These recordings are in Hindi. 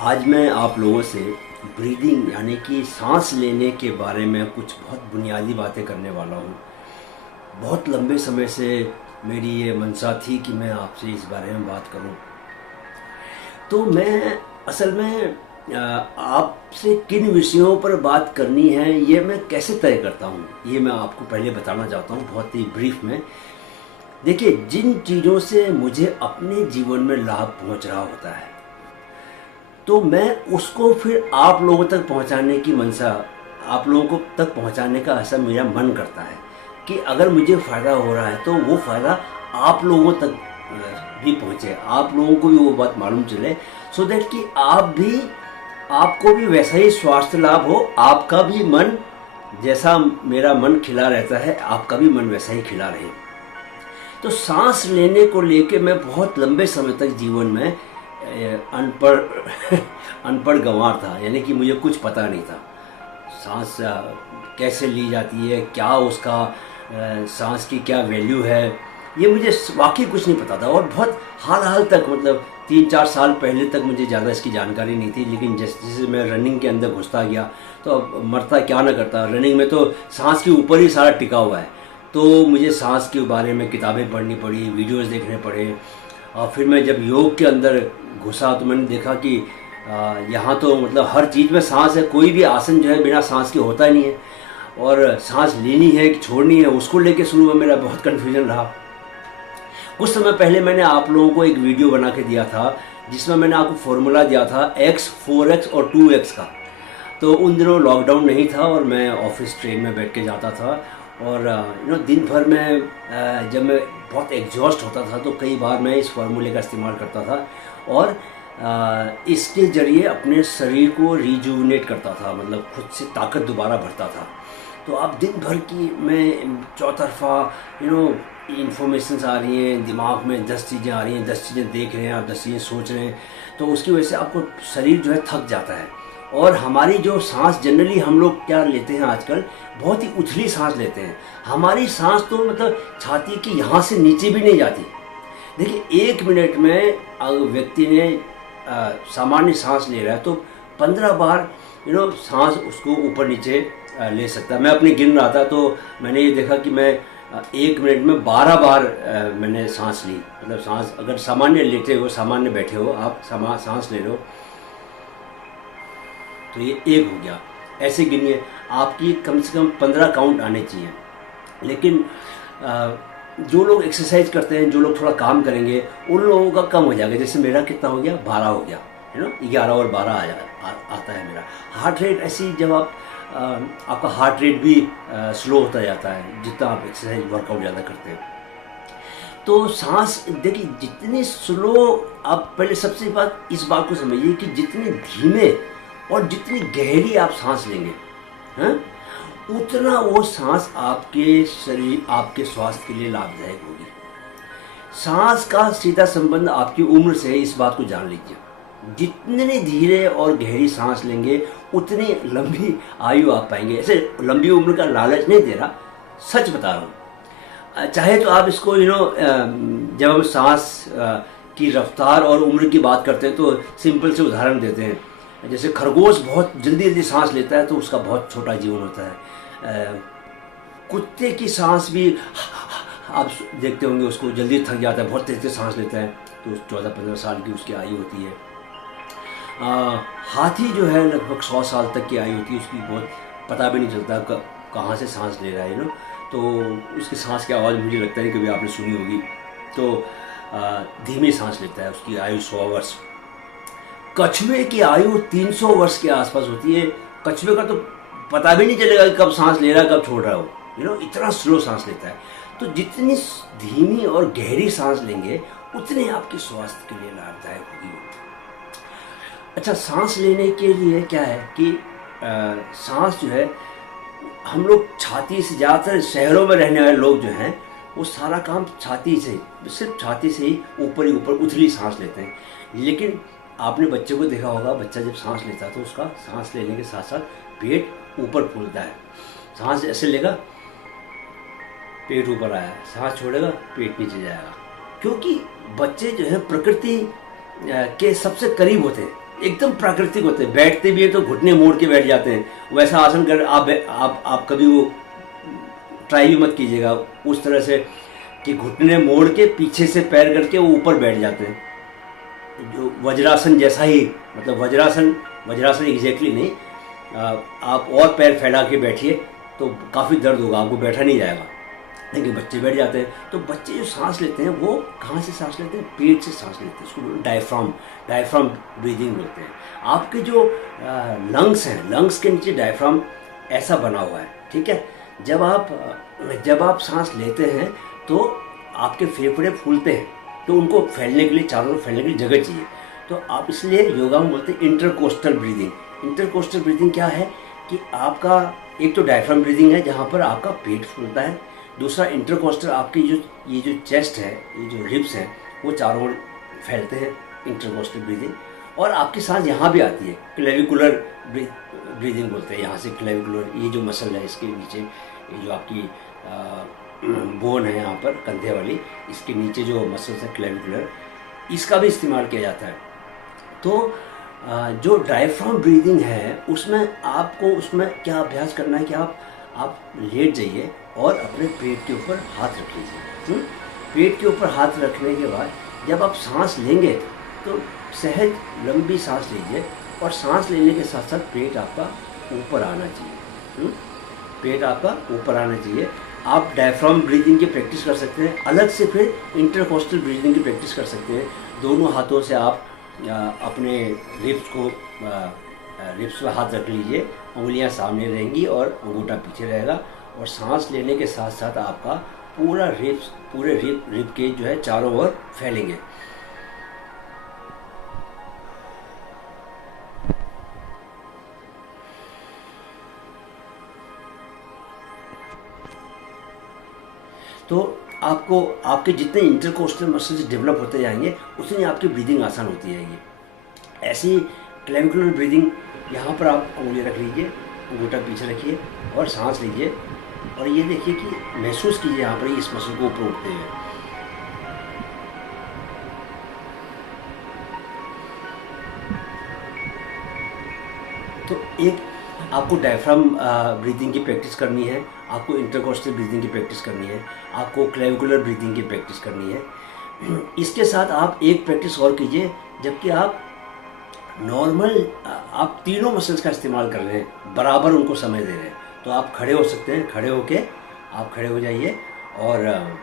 आज मैं आप लोगों से ब्रीदिंग यानी कि सांस लेने के बारे में कुछ बहुत बुनियादी बातें करने वाला हूँ। बहुत लंबे समय से मेरी ये मंशा थी कि मैं आपसे इस बारे में बात करूँ। तो मैं असल में आपसे किन विषयों पर बात करनी है ये मैं कैसे तय करता हूँ, ये मैं आपको पहले बताना चाहता हूँ बहुत ही ब्रीफ में। देखिए, जिन चीज़ों से मुझे अपने जीवन में लाभ पहुँच रहा होता है तो मैं उसको फिर आप लोगों तक पहुंचाने की मंशा, आप लोगों को तक पहुंचाने का ऐसा मेरा मन करता है कि अगर मुझे फ़ायदा हो रहा है तो वो फ़ायदा आप लोगों तक भी पहुंचे, आप लोगों को भी वो बात मालूम चले, सो दैट कि आपको भी वैसा ही स्वास्थ्य लाभ हो, आपका भी मन, जैसा मेरा मन खिला रहता है आपका भी मन वैसा ही खिला रहे। तो सांस लेने को लेके मैं बहुत लंबे समय तक जीवन में अनपढ़ अनपढ़ गंवार था, यानी कि मुझे कुछ पता नहीं था सांस कैसे ली जाती है, क्या उसका सांस की क्या वैल्यू है, ये मुझे वाकई कुछ नहीं पता था। और बहुत हाल तक, मतलब 3-4 साल पहले तक मुझे ज़्यादा इसकी जानकारी नहीं थी। लेकिन जैसे जैसे मैं रनिंग के अंदर घुसता गया तो अब मरता क्या ना करता, रनिंग में तो सांस के ऊपर ही सारा टिका हुआ है। तो मुझे सांस के बारे में किताबें पढ़नी पड़ी, वीडियोस देखने पड़े। और फिर मैं जब योग के अंदर घुसा तो मैंने देखा कि यहाँ तो मतलब हर चीज़ में सांस है, कोई भी आसन जो है बिना सांस के होता ही नहीं है। और सांस लेनी है कि छोड़नी है, उसको लेके शुरू में मेरा बहुत कन्फ्यूजन रहा। कुछ समय पहले मैंने आप लोगों को एक वीडियो बना के दिया था जिसमें मैंने आपको फॉर्मूला दिया था x, 4x और 2x का। तो उन दिनों लॉकडाउन नहीं था और मैं ऑफिस ट्रेन में बैठ के जाता था। और दिन भर में जब मैं बहुत एग्जॉस्ट होता था तो कई बार मैं इस फार्मूले का इस्तेमाल करता था और इसके ज़रिए अपने शरीर को रिजुविनेट करता था, मतलब खुद से ताकत दोबारा भरता था। तो अब दिन भर की मैं चौतरफा इंफॉर्मेशंस आ रही हैं दिमाग में, 10 चीज़ें आ रही हैं, 10 चीज़ें देख रहे हैं आप, 10 चीज़ें सोच रहे हैं, तो उसकी वजह से आपको शरीर जो है थक जाता है। और हमारी जो सांस जनरली हम लोग क्या लेते हैं आजकल, बहुत ही उथली सांस लेते हैं। हमारी सांस तो मतलब छाती की यहाँ से नीचे भी नहीं जाती। देखिए, 1 मिनट में अगर व्यक्ति ने सामान्य सांस ले रहा है तो 15 बार सांस उसको ऊपर नीचे ले सकता है। मैं अपने गिन रहा था तो मैंने ये देखा कि मैं 1 मिनट में 12 बार मैंने सांस ली। मतलब सांस अगर सामान्य लेटे हो, सामान्य बैठे हो, आप सांस ले लो तो ये 1 हो गया। ऐसे गिनिए, आपकी कम से कम 15 काउंट आने चाहिए। लेकिन जो लोग एक्सरसाइज करते हैं, जो लोग थोड़ा काम करेंगे, उन लोगों का कम हो जाएगा। जैसे मेरा कितना हो गया, 12 हो गया, 11 और 12 आता है मेरा। हार्ट रेट ऐसी, जब आपका हार्ट रेट भी स्लो होता जाता है जितना आप एक्सरसाइज वर्कआउट ज़्यादा करते हैं। तो सांस देखिए, जितनी स्लो आप, पहले सबसे बात इस बात को समझिए कि जितने धीमे और जितनी गहरी आप सांस लेंगे, हैं, उतना वो सांस आपके शरीर, आपके स्वास्थ्य के लिए लाभदायक होगी। सांस का सीधा संबंध आपकी उम्र से है, इस बात को जान लीजिए। जितने धीरे और गहरी सांस लेंगे उतनी लंबी आयु आप पाएंगे। ऐसे लंबी उम्र का लालच नहीं दे रहा, सच बता रहा हूँ। चाहे तो आप इसको जब हम सांस की रफ्तार और उम्र की बात करते हैं तो सिंपल से उदाहरण देते हैं। जैसे खरगोश बहुत जल्दी जल्दी सांस लेता है तो उसका बहुत छोटा जीवन होता है। कुत्ते की सांस भी आप देखते होंगे, उसको जल्दी थक जाता है, बहुत तेज तेज सांस लेता है, तो 14-15 साल की उसकी आयु होती है। हाथी जो है लगभग 100 साल तक की आयु होती है, उसकी बहुत पता भी नहीं चलता कहाँ से सांस ले रहा है तो उसकी सांस की आवाज़ मुझे लगता है कभी आपने सुनी होगी। तो धीमी सांस लेता है, उसकी आयु 100 वर्ष। कछुए की आयु 300 वर्ष के आसपास होती है। कछुए का तो पता भी नहीं चलेगा कि कब सांस ले रहा है कब छोड़ रहा हो, इतना स्लो सांस लेता है। तो जितनी धीमी और गहरी सांस लेंगे उतने आपके स्वास्थ्य के लिए लाभदायक होगी। अच्छा, सांस लेने के लिए क्या है कि सांस जो है, हम लोग छाती से, ज़्यादातर शहरों में रहने वाले लोग जो हैं वो सारा काम छाती से, सिर्फ छाती से ही ऊपर उथली सांस लेते हैं। लेकिन आपने बच्चे को देखा होगा, बच्चा जब सांस लेता है तो उसका सांस लेने के साथ साथ पेट ऊपर फूलता है। सांस ऐसे लेगा, पेट ऊपर आया, सांस छोड़ेगा, पेट नीचे जाएगा। क्योंकि बच्चे जो है प्रकृति के सबसे करीब होते हैं, एकदम प्राकृतिक होते हैं। बैठते भी है तो घुटने मोड़ के बैठ जाते हैं। वैसा आसन कर आप कभी वो ट्राई भी मत कीजिएगा उस तरह से कि घुटने मोड़ के पीछे से पैर करके वो ऊपर बैठ जाते हैं। जो वज्रासन जैसा ही, मतलब वज्रासन एग्जैक्टली नहीं, आप और पैर फैला के बैठिए तो काफ़ी दर्द होगा, आपको बैठा नहीं जाएगा। लेकिन बच्चे बैठ जाते हैं। तो बच्चे जो सांस लेते हैं वो कहाँ से सांस लेते हैं? पेट से सांस लेते हैं। उसको डायफ्राम ब्रीदिंग बोलते हैं। आपके जो लंग्स हैं, लंग्स के नीचे डायफ्राम ऐसा बना हुआ है, ठीक है। जब आप सांस लेते हैं तो आपके फेफड़े फूलते हैं, तो उनको फैलने के लिए, चारों ओर फैलने के लिए जगह चाहिए। तो आप इसलिए योगा में बोलते हैं इंटरकोस्टल ब्रीदिंग। इंटरकोस्टल ब्रीदिंग क्या है कि आपका एक तो डायफ्राम ब्रीदिंग है जहाँ पर आपका पेट फूलता है। दूसरा इंटरकोस्टल, आपकी ये जो चेस्ट है, ये जो रिब्स हैं, वो चारों ओर फैलते हैं, इंटरकोस्टल ब्रीदिंग। और आपकी सांस यहाँ भी आती है, क्लेविकुलर ब्रीदिंग बोलते हैं। यहाँ से क्लेविकुलर, ये जो मसल है इसके नीचे, ये जो आपकी बोन है यहाँ पर कंधे वाली, इसके नीचे जो मसल्स है क्लेविकुलर, इसका भी इस्तेमाल किया जाता है। तो जो डायफ्राम ब्रीदिंग है उसमें आपको उसमें क्या अभ्यास करना है कि आप लेट जाइए और अपने पेट के ऊपर हाथ रख लीजिए। पेट के ऊपर हाथ रखने के बाद जब आप सांस लेंगे तो सहज लंबी सांस लीजिए, और सांस लेने के साथ साथ पेट आपका ऊपर आना चाहिए। पेट आपका ऊपर आना चाहिए। आप डायफ्राम ब्रीदिंग की प्रैक्टिस कर सकते हैं, अलग से फिर इंटरकोस्टल ब्रीदिंग की प्रैक्टिस कर सकते हैं। दोनों हाथों से आप अपने रिब्स पर हाथ रख लीजिए, उंगलियां सामने रहेंगी और अंगूठा पीछे रहेगा, और सांस लेने के साथ साथ आपका पूरे रिब के जो है चारों ओर फैलेंगे। तो आपको आपके जितने इंटरकोस्टल मसल्स डेवलप होते जाएंगे उतनी आपकी ब्रीदिंग आसान होती जाएगी। ऐसी क्लेविकुलर ब्रीदिंग, यहाँ पर आप उंगली रख लीजिए, अंगूठा पीछे रखिए और सांस लीजिए, और ये देखिए कि महसूस कीजिए यहाँ पर इस मसल को ऊपर उठते हुए। तो एक आपको डायफ्राम ब्रीदिंग की प्रैक्टिस करनी है, आपको इंटरकोस्टल ब्रीदिंग की प्रैक्टिस करनी है, आपको क्लेविकुलर ब्रीदिंग की प्रैक्टिस करनी है। इसके साथ आप एक प्रैक्टिस और कीजिए, जबकि आप नॉर्मल आप तीनों मसल्स का इस्तेमाल कर रहे हैं, बराबर उनको समय दे रहे हैं। तो आप खड़े हो सकते हैं, खड़े होके आप खड़े हो जाइए और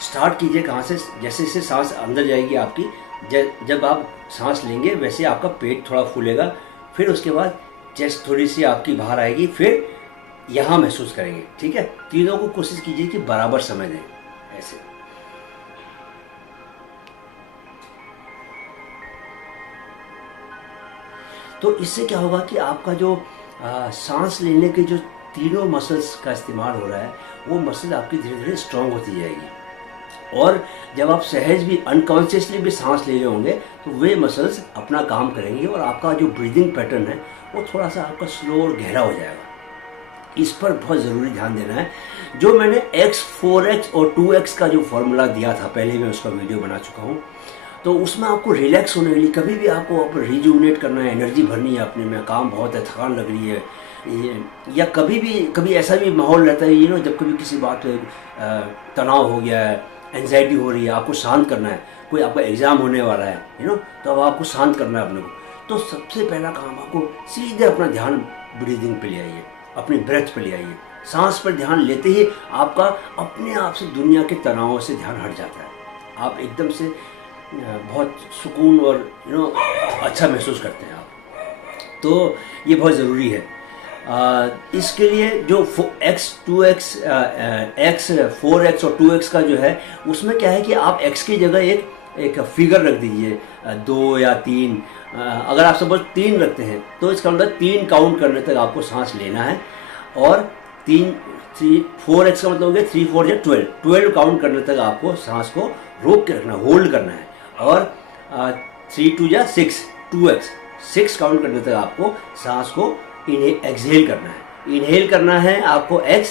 स्टार्ट कीजिए कहाँ से, जैसे जैसे सांस अंदर जाएगी आपकी, जब आप सांस लेंगे वैसे आपका पेट थोड़ा फूलेगा, फिर उसके बाद चेस्ट थोड़ी सी आपकी बाहर आएगी, फिर यहाँ महसूस करेंगे। ठीक है, तीनों को कोशिश कीजिए कि बराबर समय दें ऐसे। तो इससे क्या होगा कि आपका जो सांस लेने के जो तीनों मसल्स का इस्तेमाल हो रहा है, वो मसल आपकी धीरे धीरे स्ट्रांग होती जाएगी, और जब आप सहज भी अनकॉन्शियसली भी सांस ले रहे होंगे तो वे मसल्स अपना काम करेंगे, और आपका जो ब्रीदिंग पैटर्न है वो थोड़ा सा आपका स्लो और गहरा हो जाएगा। इस पर बहुत ज़रूरी ध्यान देना है। जो मैंने x 4x और 2x का जो फॉर्मूला दिया था, पहले मैं उसका वीडियो बना चुका हूँ, तो उसमें आपको रिलैक्स होने के लिए, कभी भी आपको रिजुवनेट करना है, एनर्जी भरनी है अपने में, काम बहुत है, थकान लग रही है, या कभी ऐसा भी माहौल रहता है जब कभी किसी बात पे तनाव हो गया है, एंजाइटी हो रही है, आपको शांत करना है, कोई आपका एग्ज़ाम होने वाला है तो अब आपको शांत करना है अपने को, तो सबसे पहला काम आपको सीधे अपना ध्यान ब्रीदिंग पे ले आइए, अपनी ब्रेथ पे ले आइए। सांस पर ध्यान लेते ही आपका अपने आप से दुनिया के तनावों से ध्यान हट जाता है, आप एकदम से बहुत सुकून और अच्छा महसूस करते हैं आप। तो ये बहुत ज़रूरी है। इसके लिए जो x 2x x 4x और 2x का जो है, उसमें क्या है कि आप x की जगह एक फिगर रख दीजिए, 2 या 3। अगर आप सपोज 3 रखते हैं तो इसका मतलब 3 काउंट करने तक आपको सांस लेना है, और 4x का मतलब हो गया 3 4 या 12 काउंट करने तक आपको सांस को रोक के रखना, होल्ड करना है, और 3 2 या 6 2x 6 काउंट करने तक आपको सांस को एक्सहेल करना है। इनहेल करना है आपको x,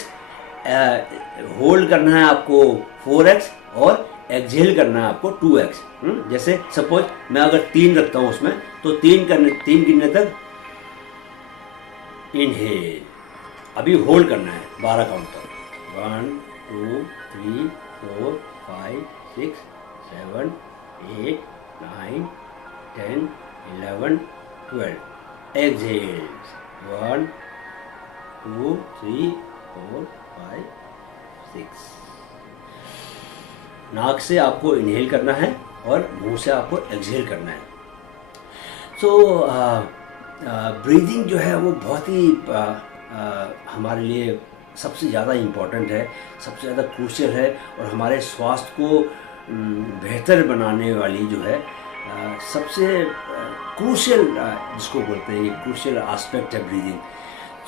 होल्ड करना है आपको 4x, और एक्सहेल करना है आपको 2x। जैसे सपोज मैं अगर 3 रखता हूँ उसमें, तो 3 गिनने तक इनहेल, अभी होल्ड करना है 12 काउंट तक। 1 2 3 4 5 6 7 8 9 10 11 12। एक्सहेल 1 2 3 4 5 6। नाक से आपको इनहेल करना है और मुंह से आपको एक्सहेल करना है। तो ब्रीदिंग जो है वो बहुत ही हमारे लिए सबसे ज़्यादा इम्पॉर्टेंट है, सबसे ज़्यादा क्रूशियल है, और हमारे स्वास्थ्य को बेहतर बनाने वाली जो है सबसे क्रूशियल, जिसको बोलते हैं, ये क्रूशियल एस्पेक्ट है ब्रीदिंग।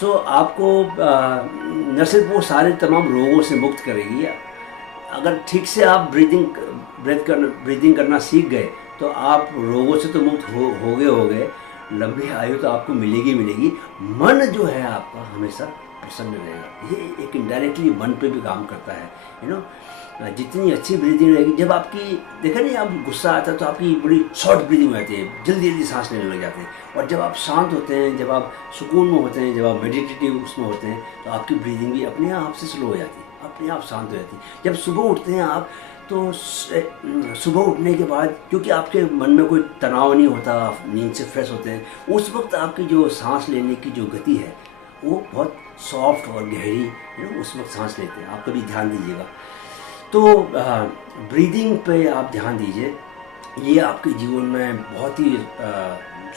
तो आपको न सिर्फ वो सारे तमाम रोगों से मुक्त करेगी, अगर ठीक से आप ब्रीदिंग करना सीख गए तो आप रोगों से तो मुक्त हो गए, लंबी आयु तो आपको मिलेगी। मन जो है आपका हमेशा प्रसन्न रहेगा। ये एक इनडायरेक्टली मन पे भी काम करता है, यू नो। जितनी अच्छी ब्रीदिंग रहेगी, जब आपकी देखा नहीं, आप गुस्सा आता है तो आपकी बड़ी शॉर्ट ब्रीदिंग हो जाती है, जल्दी सांस लेने लग जाते हैं। और जब आप शांत होते हैं, जब आप सुकून में होते हैं, जब आप मेडिटेटिव उसमें होते हैं, तो आपकी ब्रीदिंग भी अपने आप से स्लो हो जाती है, अपने आप शांत हो जाती है। जब सुबह उठते हैं आप, तो सुबह उठने के बाद क्योंकि आपके मन में कोई तनाव नहीं होता, आप नींद से फ्रेश होते हैं, उस वक्त आपकी जो सांस लेने की जो गति है वो बहुत सॉफ्ट और गहरी, उस वक्त सांस लेते हैं। आप कभी ध्यान दीजिएगा। तो ब्रीदिंग पे आप ध्यान दीजिए, ये आपके जीवन में बहुत ही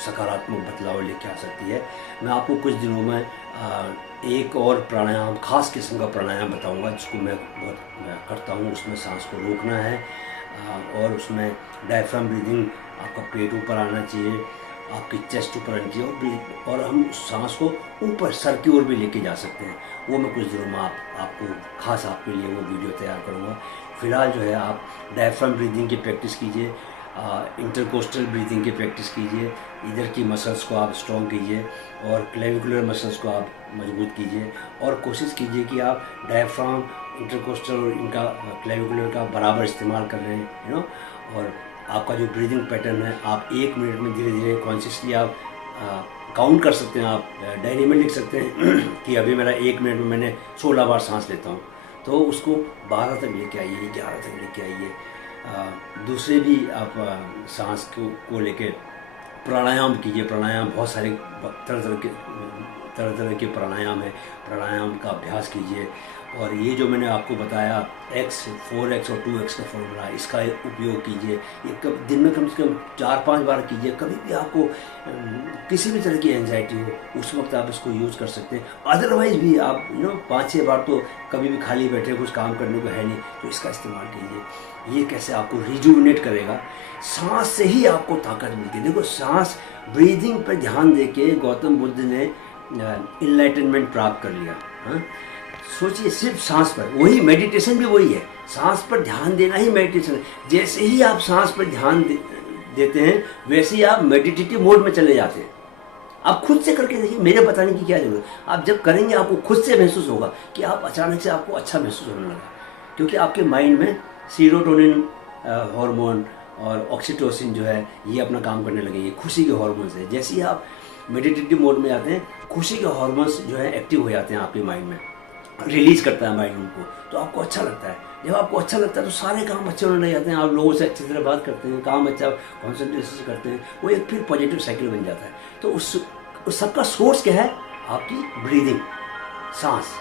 सकारात्मक बदलाव लेके आ सकती है। मैं आपको कुछ दिनों में एक और प्राणायाम, खास किस्म का प्राणायाम बताऊंगा, जिसको मैं बहुत करता हूँ। उसमें सांस को रोकना है और उसमें डायफ्राम ब्रीदिंग, आपका पेट ऊपर आना चाहिए, आपकी चेस्ट ऊपर आनी चाहिए, और हम सांस को ऊपर सर की ओर भी लेके जा सकते हैं। वो मैं कुछ दिनों में आपको खास आपके लिए वो वीडियो तैयार करूँगा। फिलहाल जो है आप डायफ्राम ब्रीदिंग की प्रैक्टिस कीजिए, इंटरकोस्टल ब्रीदिंग की प्रैक्टिस कीजिए, इधर की मसल्स को आप स्ट्रॉन्ग कीजिए और क्लेविकुलर मसल्स को आप मजबूत कीजिए, और कोशिश कीजिए कि आप डायफ्राम, इंटरकोस्टल और इनका क्लेविकुलर का बराबर इस्तेमाल कर रहे हैं, यू नो। और आपका जो ब्रीदिंग पैटर्न है, आप 1 मिनट में धीरे धीरे कॉन्शियसली आप काउंट कर सकते हैं। आप डायरी में लिख सकते हैं कि अभी मेरा 1 मिनट में मैंने 16 बार सांस लेता हूँ, तो उसको 12 तक लेके आइए, 11 तक लेके आइए। दूसरे भी आप सांस को लेके प्राणायाम कीजिए। प्राणायाम बहुत सारे तरह तरह के प्राणायाम है, प्राणायाम का अभ्यास कीजिए। और ये जो मैंने आपको बताया X, 4X और 2X का फॉर्मूला, इसका उपयोग कीजिए। ये दिन में कम से कम 4-5 बार कीजिए। कभी भी आपको किसी भी तरह की एंजाइटी हो, उस वक्त आप इसको यूज़ कर सकते हैं। अदरवाइज़ भी आप 5-6 बार तो कभी भी खाली बैठे, कुछ काम करने को है नहीं, तो इसका इस्तेमाल कीजिए। ये कैसे आपको रिजुविनेट करेगा। सांस से ही आपको ताकत मिलती है। देखो, सांस ब्रीदिंग पर ध्यान देके गौतम बुद्ध ने इनलाइटनमेंट प्राप्त कर लिया। हाँ, सोचिए, सिर्फ सांस पर। वही मेडिटेशन भी वही है, सांस पर ध्यान देना ही मेडिटेशन है। जैसे ही आप सांस पर ध्यान देते हैं, वैसे ही आप मेडिटेटिव मोड में चले जाते हैं। आप खुद से करके देखिए, मेरे बताने की क्या जरूरत। आप जब करेंगे आपको खुद से महसूस होगा कि आप अचानक से आपको अच्छा महसूस होने लगा, क्योंकि आपके माइंड में सीरोटोनिन हार्मोन और ऑक्सीटोसिन जो है, ये अपना काम करने लगेंगे। खुशी के हार्मोन्स है। जैसे ही आप मेडिटेटिव मोड में आते हैं, खुशी के हार्मोन्स जो है एक्टिव हो जाते हैं आपके माइंड में, रिलीज करता है माइंड उनको, तो आपको अच्छा लगता है। जब आपको अच्छा लगता है तो सारे काम अच्छे होने लग जाते हैं। आप लोगों से अच्छी तरह बात करते हैं, काम अच्छा कॉन्सेंट्रेशन से करते हैं, वो एक फिर पॉजिटिव साइकिल बन जाता है। तो उस सबका सोर्स क्या है? आपकी ब्रीदिंग, सांस।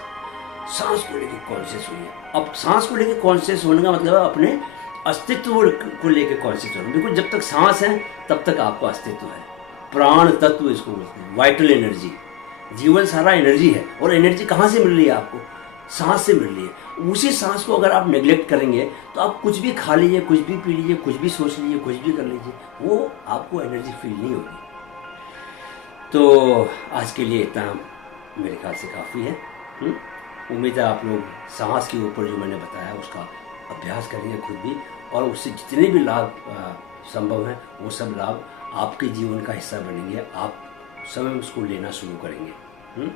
सांस को लेकर कॉन्शियस हुई है। अब सांस को लेकर कॉन्शियस होने का मतलब है अपने अस्तित्व को लेकर कॉन्शियस होना। बिल्कुल, जब तक सांस है तब तक आपका अस्तित्व है। प्राण तत्व इसको बोलते हैं, वाइटल एनर्जी। जीवन सारा एनर्जी है, और एनर्जी कहाँ से मिल रही है आपको? सांस से मिल रही है। उसी सांस को अगर आप नेग्लेक्ट करेंगे तो आप कुछ भी खा लीजिए, कुछ भी पी लीजिए, कुछ भी सोच लीजिए, कुछ भी कर लीजिए, वो आपको एनर्जी फील नहीं होगी। तो आज के लिए इतना मेरे ख्याल से काफ़ी है। उम्मीद है आप लोग सांस के ऊपर जो मैंने बताया उसका अभ्यास करेंगे खुद भी, और उससे जितने भी लाभ संभव हैं वो सब लाभ आपके जीवन का हिस्सा बनेंगे। आप स्वयं उसको लेना शुरू करेंगे।